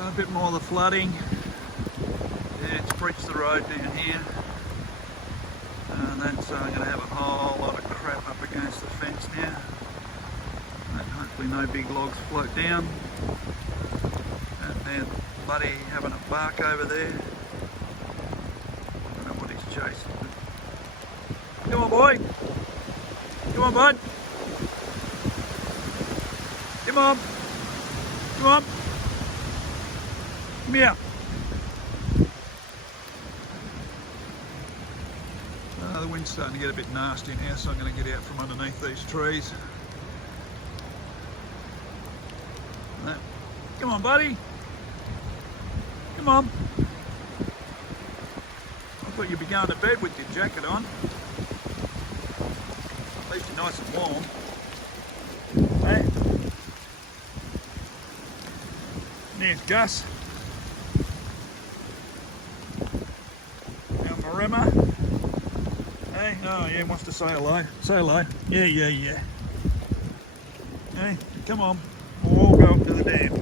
So a bit more of the flooding. Yeah, it's breached the road down here. And that's going to have a whole lot of crap up against the fence now. And hopefully no big logs float down. And they're bloody having a bark over there. I don't know what he's chasing. Come on, boy. Come on, bud. Come on. Come on. Come here. The wind's starting to get a bit nasty now, so I'm going to get out from underneath these trees. Come on, buddy. Come on. I thought you'd be going to bed with your jacket on. At least you're nice and warm. Hey. There's Gus. Our Maremma. Hey, oh yeah, wants to say hello. Say hello. Yeah. Hey, come on. We'll all go up to the dam.